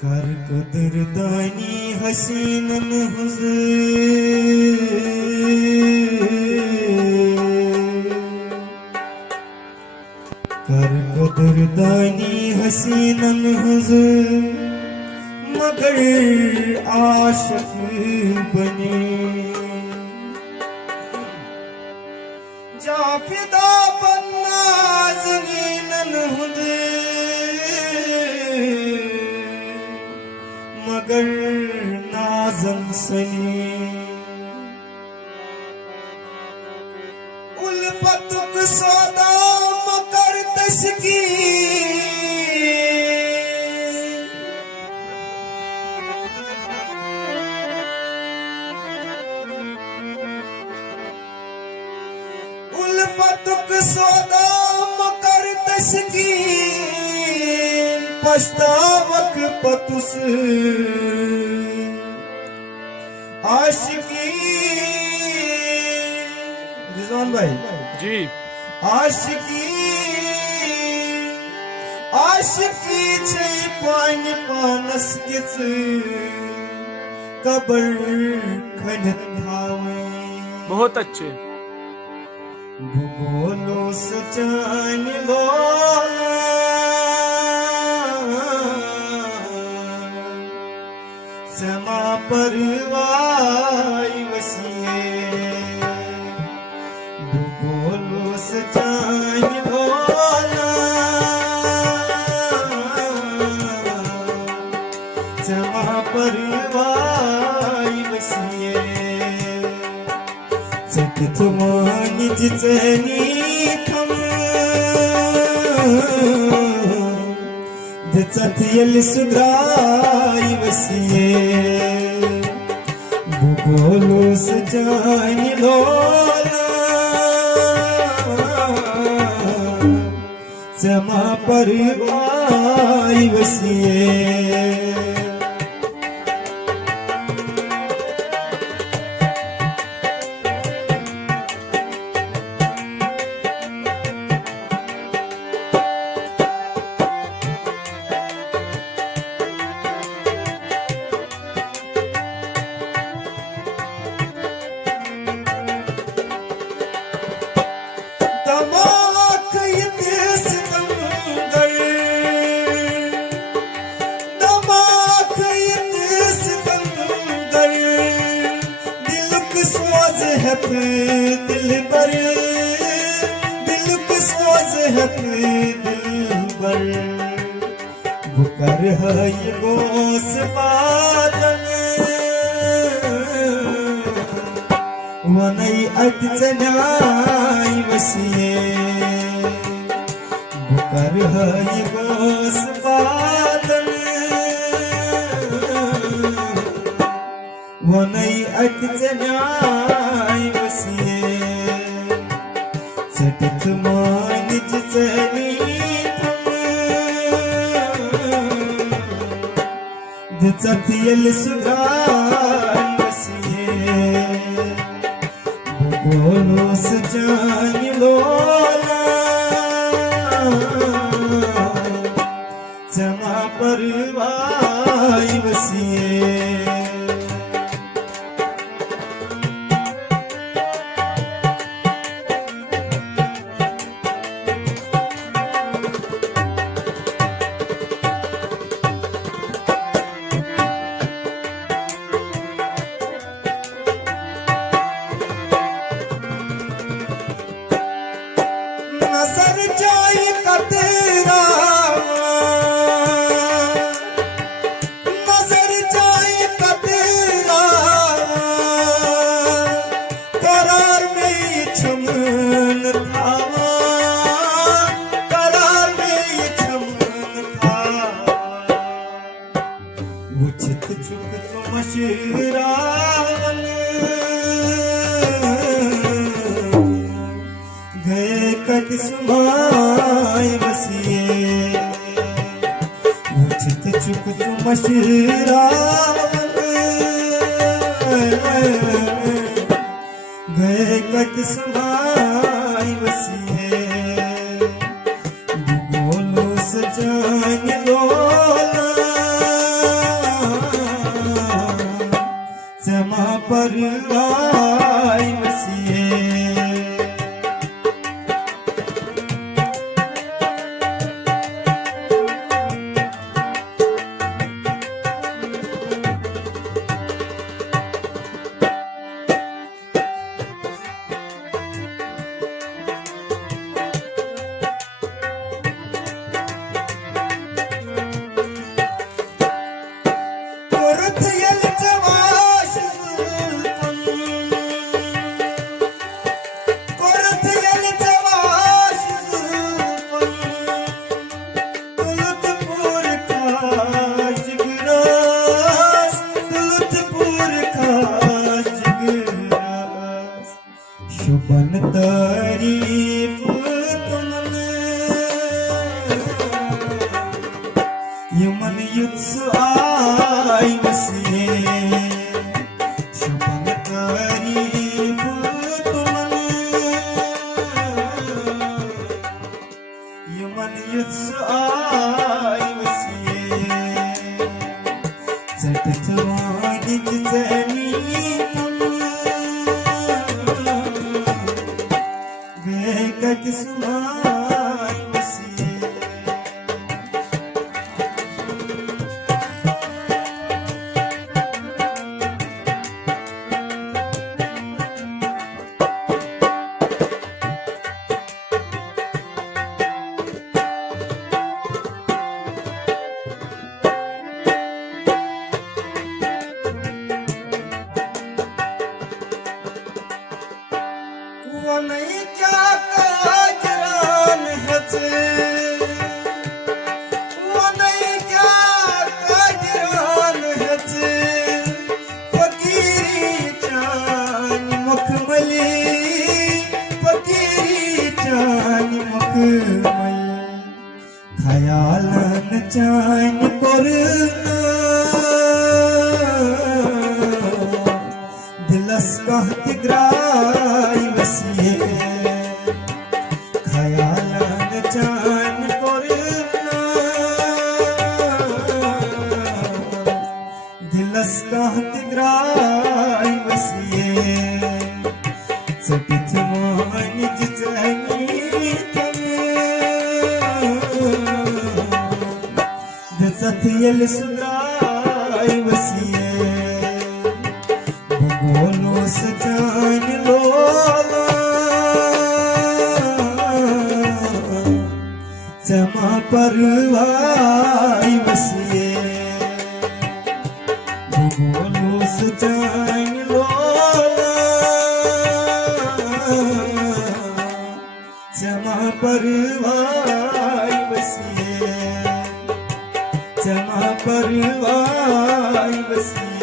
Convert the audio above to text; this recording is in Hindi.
कर कदरदानी हसीनन हुज़ूर, कर कदरदानी हसीनन हुज़ूर, मगर आशिक बने जाफिदा बन्ना ज़मीनन हुज़ूर, मगर नाज़म सनी उल्फतुक सौदा मकर तशकी, उल्फतुक सौदा मकर तशकी, पछतावक पतुस आशिकी। रिजवान भाई जी, आशिकी आशिकी छे पानी पानस किच कबर खनत थावे बहुत अच्छे। बोलो सचान लो समा परवाई वसिए, बोलो सचान लो समा परवाई वसिए, चकित मानी जितनी थम दिचथियल सुधराई वसिए, भूगोलो सजानी लोला जमा परवाई वसिए। दिल बर दिल सोज है दिल बर बुकर है ये गोस बादन वनई अटचनाई वसिए, बुकर है ये गोस बादन वनई अटचनाई वसिए, चटित मानिज चली दिचथियल सुधाई वसिए, भूगोलो सजानी लोला जमा परवाई वसिए। नजर जाई कतरा नजर जाई कतरा करार में छमन थावा, करार में छमन थावा, उचित चुक मशरावन गए कट सुमाई वसिए, उचित चुक मशरावन गए कट सुमाई वसिए, भूगोलो सजान लोला आई वसिए शुभम तारीफ तुमन यमन आई वसिए चटत वागित जनी बेकत सुमाई वसिए वनई क्या काजरान हचे वनई क्या काजरान हचे फकीरी चान मखमली फकीरी चान मखमल खयालन चान करना दिलस कहत ग्राई वसिए खयालन चान करना दिलस कहत ग्राई वसिए चपित मान जिचनी तम दसथियल सुराई वसिए बोलो सजान लोला चमा परवाई वसिए बोलो सजान लोला चमा परवाई वसिए चमा परवाई वसिए